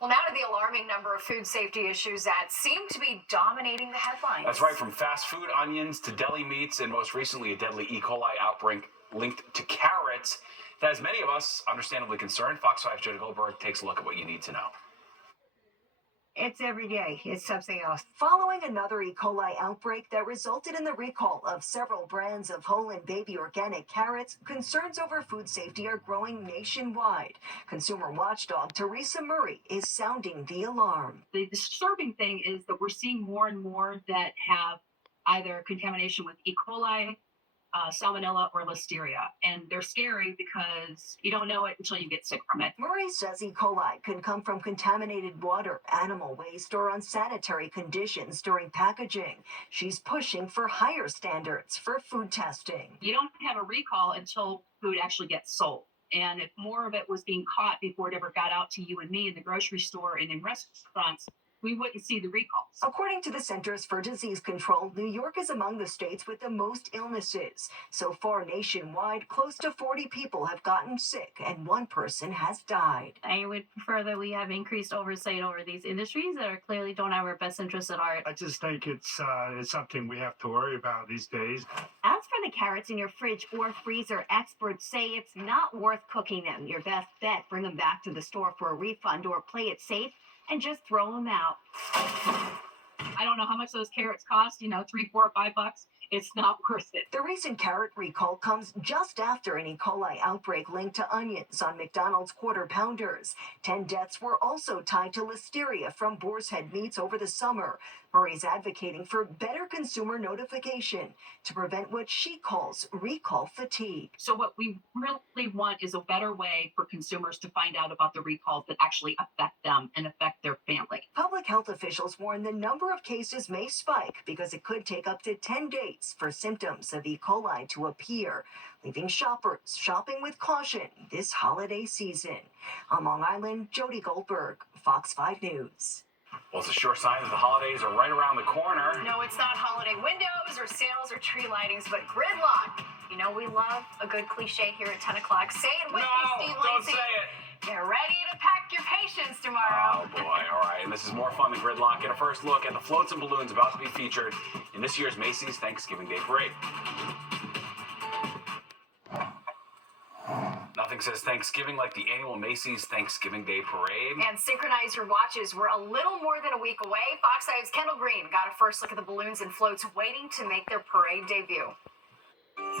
Well, now to the alarming number of food safety issues that seem to be dominating the headlines. That's right, from fast food onions to deli meats, and most recently a deadly E. coli outbreak linked to carrots. That has many of us understandably concerned. Fox 5's Jody Goldberg takes a look at what you need to know. It's every day. It's something else. Following another E. coli outbreak that resulted in the recall of several brands of whole and baby organic carrots, concerns over food safety are growing nationwide. Consumer watchdog Teresa Murray is sounding the alarm. The disturbing thing is that we're seeing more and more that have either contamination with E. coli, salmonella, or listeria. And they're scary because you don't know it until you get sick from it. Murray says E. coli can come from contaminated water, animal waste, or unsanitary conditions during packaging. She's pushing for higher standards for food testing. You don't have a recall until food actually gets sold. And if more of it was being caught before it ever got out to you and me in the grocery store and in restaurants, we wouldn't see the recalls. According to the Centers for Disease Control, New York is among the states with the most illnesses. So far nationwide, close to 40 people have gotten sick and one person has died. I would prefer that we have increased oversight over these industries that are clearly don't have our best interests at heart. I just think it's something we have to worry about these days. As for the carrots in your fridge or freezer, experts say it's not worth cooking them. Your best bet, bring them back to the store for a refund or play it safe and just throw them out. I don't know how much those carrots cost, $3, $4, $5. It's not worth it. The recent carrot recall comes just after an E. coli outbreak linked to onions on McDonald's Quarter Pounders. 10 deaths were also tied to listeria from boar's head meats over the summer. Murray's advocating for better consumer notification to prevent what she calls recall fatigue. So what we really want is a better way for consumers to find out about the recalls that actually affect them and affect their family. Public health officials warn the number of cases may spike because it could take up to 10 days for symptoms of E. coli to appear, leaving shoppers shopping with caution this holiday season. On Long Island, Jody Goldberg, Fox 5 News. Well, it's a sure sign that the holidays are right around the corner. No, it's not holiday windows or sales or tree lightings, but gridlock. We love a good cliche here at 10 o'clock. Say it with me, Steve don't Lacy. say it. Get ready to pack your patience tomorrow. Oh, boy. All right. And this is more fun than gridlock. Get a first look at the floats and balloons about to be featured in this year's Macy's Thanksgiving Day Parade. Nothing says Thanksgiving like the annual Macy's Thanksgiving Day Parade. And synchronize your watches. We're a little more than a week away. Fox 5's Kendall Green got a first look at the balloons and floats waiting to make their parade debut.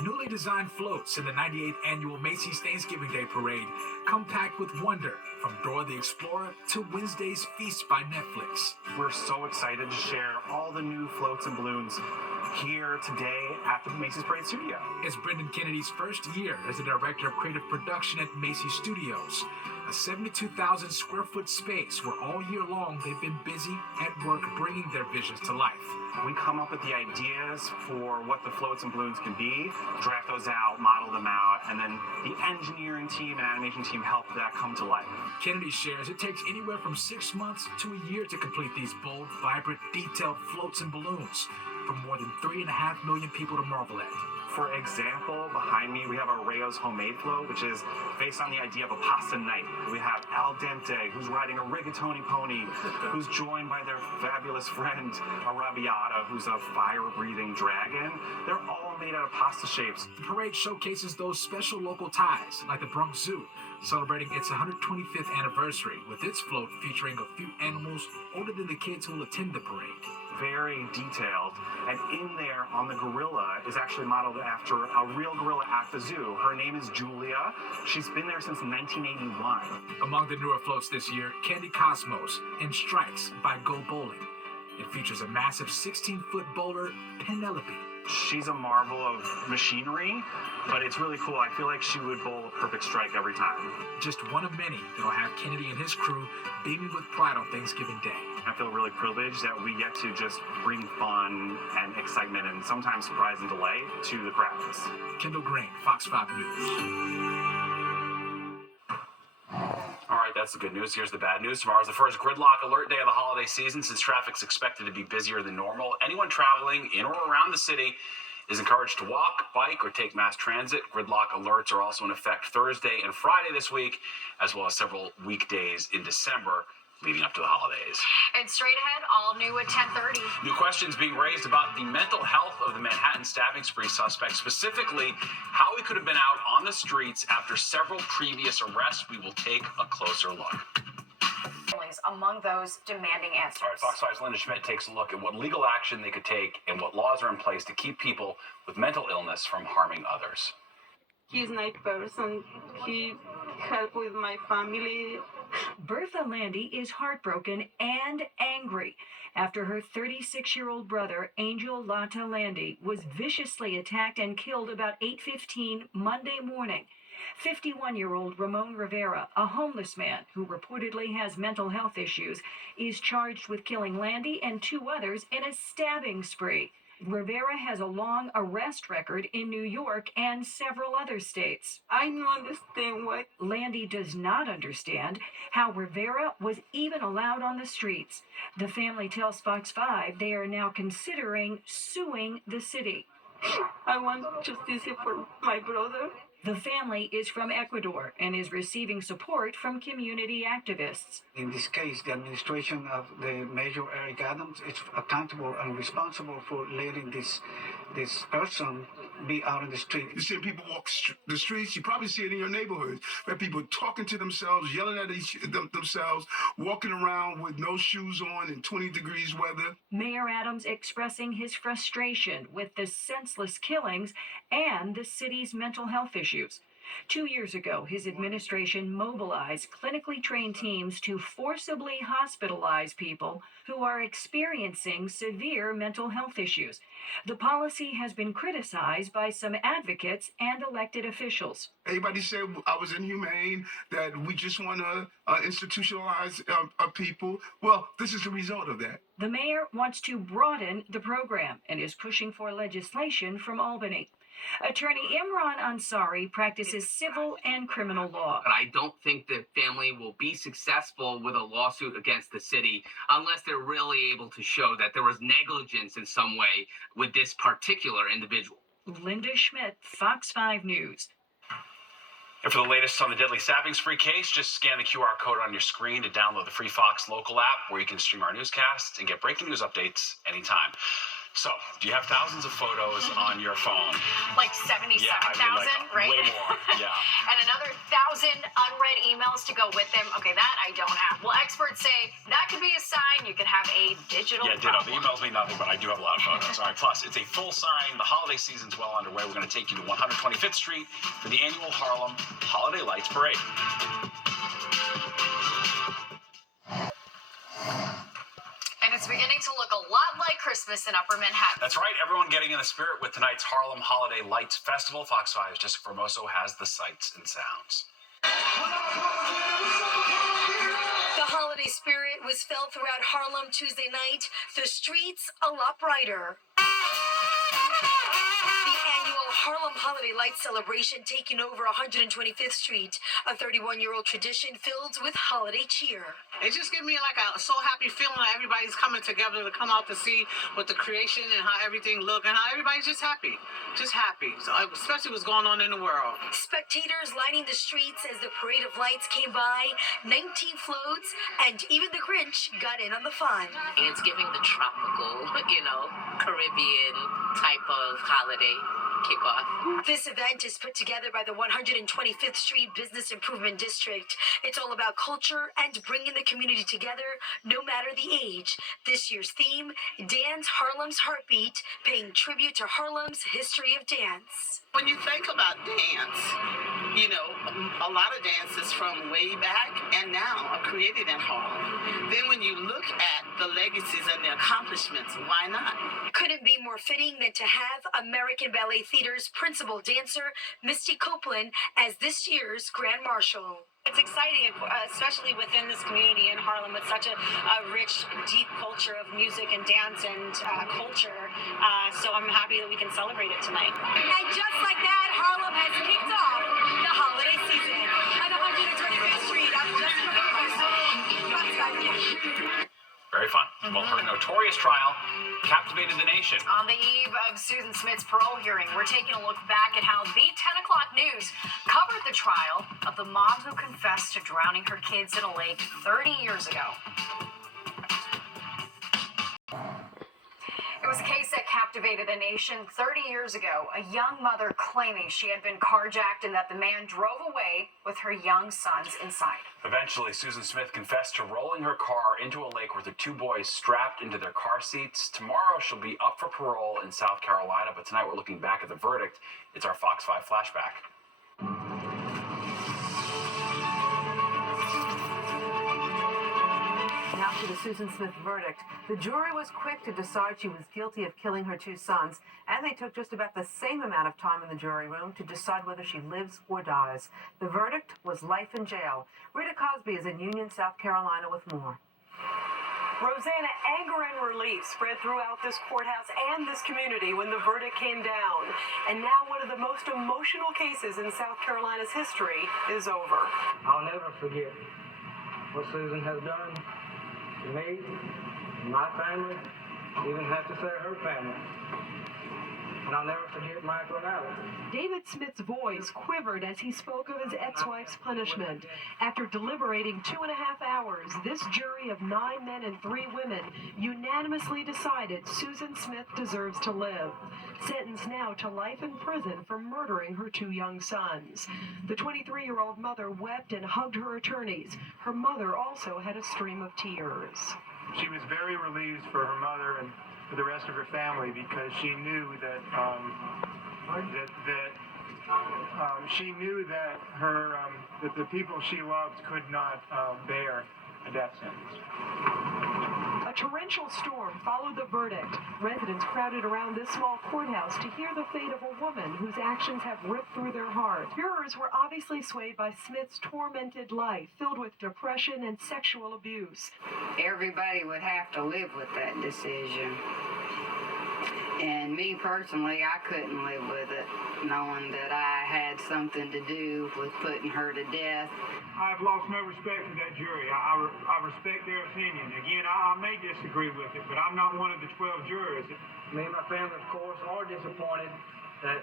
Newly designed floats in the 98th annual Macy's Thanksgiving Day Parade come packed with wonder, from Dora the Explorer to Wednesday's Feast by Netflix. We're so excited to share all the new floats and balloons here today at the Macy's Parade Studio. It's Brendan Kennedy's first year as the director of creative production at Macy's Studios, a 72,000 square foot space where all year long they've been busy at work bringing their visions to life. We come up with the ideas for what the floats and balloons can be, draft those out, model them out, and then the engineering team and animation team help that come to life. Kennedy shares it takes anywhere from 6 months to a year to complete these bold, vibrant, detailed floats and balloons for more than 3.5 million people to marvel at. For example, behind me we have our Rayo's homemade float, which is based on the idea of a pasta night. We have Al Dente, who's riding a rigatoni pony, who's joined by their fabulous friend Arrabbiata, who's a fire-breathing dragon. They're all made out of pasta shapes. The parade showcases those special local ties, like the Bronx Zoo, celebrating its 125th anniversary with its float featuring a few animals older than the kids who will attend the parade. Very detailed, and in there on the gorilla is actually modeled after a real gorilla at the zoo. Her name is Julia. She's been there since 1981. Among the newer floats this year, Candy Cosmos and Strikes by Go Bowling. It features a massive 16-foot bowler, Penelope. She's a marvel of machinery, but it's really cool. I feel like she would bowl a perfect strike every time. Just one of many that'll have Kennedy and his crew beaming with pride on Thanksgiving Day. I feel really privileged that we get to just bring fun and excitement and sometimes surprise and delight to the crowds. Kendall Green, Fox 5 News. All right, that's the good news. Here's the bad news. Tomorrow's the first gridlock alert day of the holiday season since traffic's expected to be busier than normal. Anyone traveling in or around the city is encouraged to walk, bike, or take mass transit. Gridlock alerts are also in effect Thursday and Friday this week, as well as several weekdays in December. leading up to the holidays. And straight ahead, all new at 10:30. New questions being raised about the mental health of the Manhattan stabbing spree suspect, specifically how he could have been out on the streets after several previous arrests. We will take a closer look. Among those demanding answers. All right, Fox 5's Linda Schmidt takes a look at what legal action they could take and what laws are in place to keep people with mental illness from harming others. He's a nice person. He helped with my family. Bertha Landy is heartbroken and angry after her 36-year-old brother, Angel Lata Landy, was viciously attacked and killed about 8:15 Monday morning. 51-year-old Ramon Rivera, a homeless man who reportedly has mental health issues, is charged with killing Landy and two others in a stabbing spree. Rivera has a long arrest record in New York and several other states. I don't understand why. Landy does not understand how Rivera was even allowed on the streets. The family tells Fox 5 they are now considering suing the city. I want justice for my brother. The family is from Ecuador and is receiving support from community activists. In this case, the administration of the Mayor Eric Adams is accountable and responsible for letting this person be out in the street. You see people walk the streets, you probably see it in your neighborhood, where people talking to themselves, yelling at themselves, walking around with no shoes on in 20 degrees weather. Mayor Adams expressing his frustration with the senseless killings and the city's mental health issues. 2 years ago, his administration mobilized clinically trained teams to forcibly hospitalize people who are experiencing severe mental health issues. The policy has been criticized by some advocates and elected officials. Everybody said I was inhumane, that we just want to institutionalize people. Well, this is the result of that. The mayor wants to broaden the program and is pushing for legislation from Albany. Attorney Imran Ansari practices civil and criminal law. But I don't think the family will be successful with a lawsuit against the city unless they're really able to show that there was negligence in some way with this particular individual. Linda Schmidt, Fox 5 News. And for the latest on the deadly stabbing spree case, just scan the QR code on your screen to download the free Fox local app where you can stream our newscasts and get breaking news updates anytime. So, do you have thousands of photos on your phone? Like 77,000, right? Way more, yeah. And another 1,000 unread emails to go with them. Okay, that I don't have. Well, experts say that could be a sign you could have a digital ditto. The emails mean nothing, but I do have a lot of photos. All right, plus, it's a full sign. The holiday season's well underway. We're going to take you to 125th Street for the annual Harlem Holiday Lights Parade. And it's beginning to look a lot like Christmas in Upper Manhattan. That's right. Everyone getting in the spirit with tonight's Harlem Holiday Lights Festival. Fox 5's Jessica Formoso has the sights and sounds. The holiday spirit was felt throughout Harlem Tuesday night. The streets a lot brighter. The annual Harlem Holiday Lights celebration taking over 125th Street, a 31-year-old tradition filled with holiday cheer. It just gives me like a so happy feeling that everybody's coming together to come out to see what the creation and how everything look and how everybody's just happy. Just happy. So especially what's going on in the world. Spectators lining the streets as the parade of lights came by, 19 floats, and even the Grinch got in on the fun. It's giving the tropical, Caribbean type of holiday kickoff. This event is put together by the 125th Street Business Improvement District. It's all about culture and bringing the community together, no matter the age. This year's theme, Dance Harlem's Heartbeat, paying tribute to Harlem's history of dance. When you think about dance, a lot of dances from way back and now are created in Harlem. Then when you look at the legacies and the accomplishments, why not? Couldn't be more fitting than to have American Ballet Theater's principal dancer, Misty Copeland, as this year's Grand Marshal. It's exciting, especially within this community in Harlem with such a rich, deep culture of music and dance and culture. So I'm happy that we can celebrate it tonight. And just like that, Harlem has kicked off the holiday season. On 125th Street, I'm Jessica Formoso, Fox 5 News. Very fun. Well, her notorious trial captivated the nation. On the eve of Susan Smith's parole hearing, we're taking a look back at how the 10 o'clock news covered the trial of the mom who confessed to drowning her kids in a lake 30 years ago. It was a case that captivated the nation 30 years ago. A young mother claiming she had been carjacked and that the man drove away with her young sons inside. Eventually, Susan Smith confessed to rolling her car into a lake with her 2 boys strapped into their car seats. Tomorrow, she'll be up for parole in South Carolina, but tonight we're looking back at the verdict. It's our Fox 5 flashback. After the Susan Smith verdict, the jury was quick to decide she was guilty of killing her 2 sons, and they took just about the same amount of time in the jury room to decide whether she lives or dies. The verdict was life in jail. Rita Cosby is in Union, South Carolina with more. Rosanna, anger and relief spread throughout this courthouse and this community when the verdict came down. And now one of the most emotional cases in South Carolina's history is over. I'll never forget what Susan has done to me, my family, even have to say her family. And I'll never forget Michael and Alex. David Smith's voice quivered as he spoke of his ex-wife's punishment. After deliberating 2.5 hours, this jury of 9 men and 3 women unanimously decided Susan Smith deserves to live. Sentenced now to life in prison for murdering her 2 young sons. The 23-year-old mother wept and hugged her attorneys. Her mother also had a stream of tears. She was very relieved for her mother and for the rest of her family because she knew that she knew that her that the people she loved could not bear a death sentence. A torrential storm followed the verdict. Residents crowded around this small courthouse to hear the fate of a woman whose actions have ripped through their heart. Jurors were obviously swayed by Smith's tormented life, filled with depression and sexual abuse. Everybody would have to live with that decision. And me personally, I couldn't live with it, knowing that I had something to do with putting her to death. I've lost no respect for that jury. I respect their opinion. Again, I may disagree with it, but I'm not one of the 12 jurors. Me and my family, of course, are disappointed that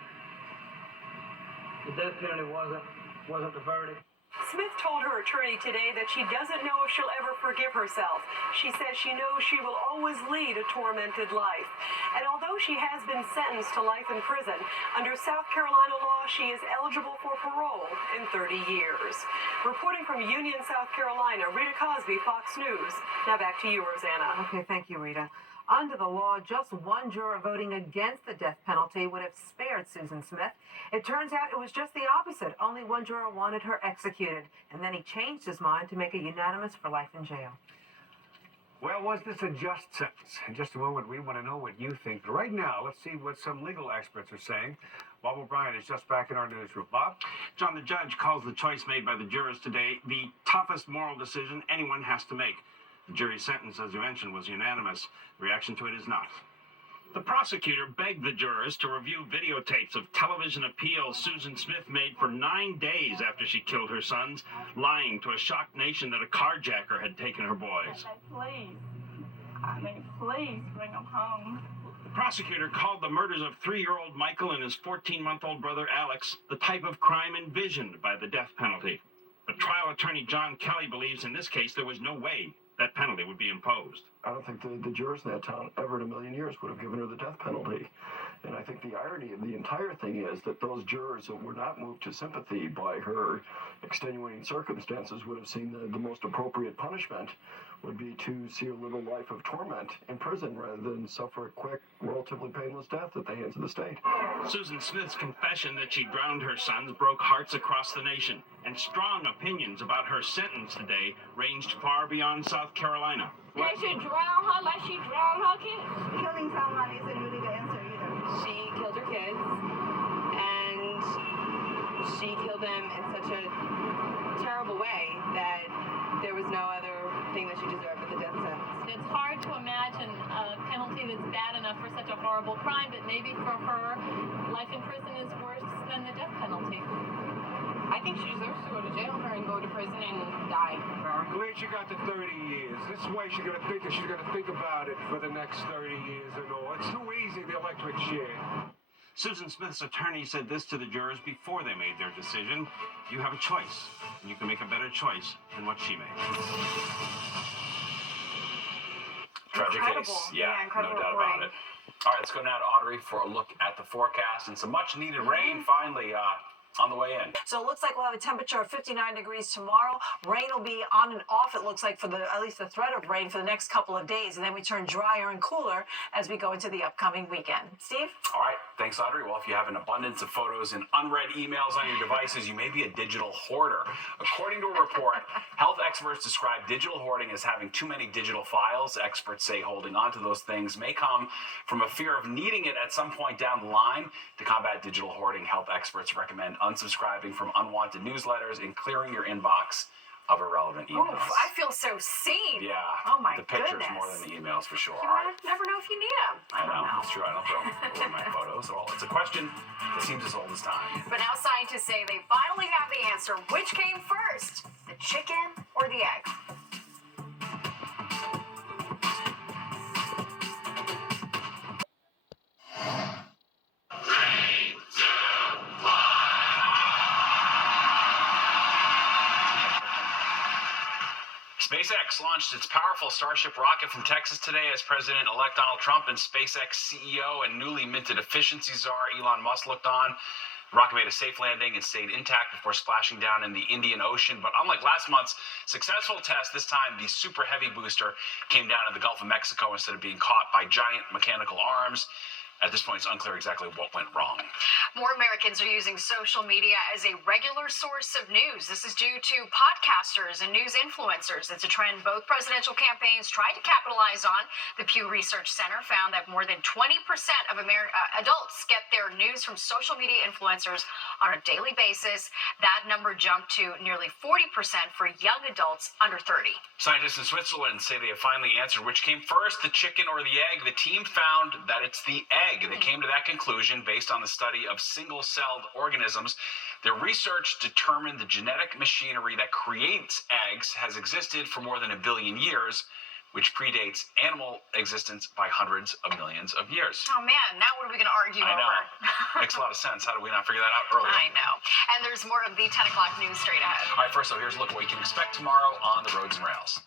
the death penalty wasn't the verdict. Smith told her attorney today that she doesn't know if she'll ever forgive herself. She says she knows she will always lead a tormented life. And although she has been sentenced to life in prison, under South Carolina law, she is eligible for parole in 30 years. Reporting from Union, South Carolina, Rita Cosby, Fox News. Now back to you, Rosanna. Okay, thank you, Rita. Under the law, just 1 juror voting against the death penalty would have spared Susan Smith. It turns out it was just the opposite. Only 1 juror wanted her executed, and then he changed his mind to make it unanimous for life in jail. Well, was this a just sentence? In just a moment, we want to know what you think. But right now, let's see what some legal experts are saying. Bob O'Brien is just back in our newsroom. Bob? John, the judge calls the choice made by the jurors today the toughest moral decision anyone has to make. The jury's sentence, as you mentioned, was unanimous. The reaction to it is not. The prosecutor begged the jurors to review videotapes of television appeals Susan Smith made for 9 days after she killed her sons, lying to a shocked nation that a carjacker had taken her boys. Please bring them home. The prosecutor called the murders of 3-year-old Michael and his 14-month-old brother Alex the type of crime envisioned by the death penalty. But trial attorney John Kelly believes in this case there was no way that penalty would be imposed. I don't think the jurors in that town ever in a million years would have given her the death penalty. And I think the irony of the entire thing is that those jurors that were not moved to sympathy by her extenuating circumstances would have seen the most appropriate punishment would be to see her live a life of torment in prison rather than suffer a quick, relatively painless death at the hands of the state. Susan Smith's confession that she drowned her sons broke hearts across the nation, and strong opinions about her sentence today ranged far beyond South Carolina. They should drown her like she drowned her kids. Killing someone isn't really the answer either. She killed her kids, and she killed them in such a terrible way that there was no other thing that she deserved but the death sentence. It's hard to imagine a penalty that's bad enough for such a horrible crime, but maybe for her, life in prison is worse than the death penalty. I think she deserves to go to jail, her and go to prison and die. I'm glad she got the 30 years. This way she's gonna think about it for the next 30 years and all. It's too easy, the electric chair. Susan Smith's attorney said this to the jurors before they made their decision. You have a choice, and you can make a better choice than what she made. Tragic case. Yeah, incredible no doubt reporting. about it. All right, let's go now to Audrey for a look at the forecast and some much-needed rain finally on the way in. So it looks like we'll have a temperature of 59 degrees tomorrow. Rain will be on and off, it looks like, for at least the threat of rain for the next couple of days. And then we turn drier and cooler as we go into the upcoming weekend. Steve? All right, thanks, Audrey. Well, if you have an abundance of photos and unread emails on your devices, you may be a digital hoarder. According to a report, health experts describe digital hoarding as having too many digital files. Experts say holding on to those things may come from a fear of needing it at some point down the line. To combat digital hoarding, health experts recommend unsubscribing from unwanted newsletters and clearing your inbox of irrelevant emails. Oof, I feel so seen. Yeah. Oh my The pictures goodness. more than the emails for sure. You All right. never know if you need them. I know. It's true. I don't throw away my photos. Well, it's a question that seems as old as time. But now scientists say they finally have the answer. Which came first, the chicken or the egg? SpaceX launched its powerful Starship rocket from Texas today as President-elect Donald Trump and SpaceX CEO and newly minted efficiency czar Elon Musk looked on. The rocket made a safe landing and stayed intact before splashing down in the Indian Ocean. But unlike last month's successful test, this time the Super Heavy booster came down in the Gulf of Mexico instead of being caught by giant mechanical arms. At this point, it's unclear exactly what went wrong. More Americans are using social media as a regular source of news. This is due to podcasters and news influencers. It's a trend both presidential campaigns tried to capitalize on. The Pew Research Center found that more than 20% of adults get their news from social media influencers on a daily basis. That number jumped to nearly 40% for young adults under 30. Scientists in Switzerland say they have finally answered which came first, the chicken or the egg. The team found that it's the egg. They came to that conclusion based on the study of single-celled organisms. Their research determined the genetic machinery that creates eggs has existed for more than 1 billion years, which predates animal existence by hundreds of millions of years. Oh man, now what are we going to argue I know. over? Makes a lot of sense. How did we not figure that out earlier? I know. And there's more of the 10 o'clock news straight ahead. All right, first, so here's a look at what you can expect tomorrow on the Roads and Rails.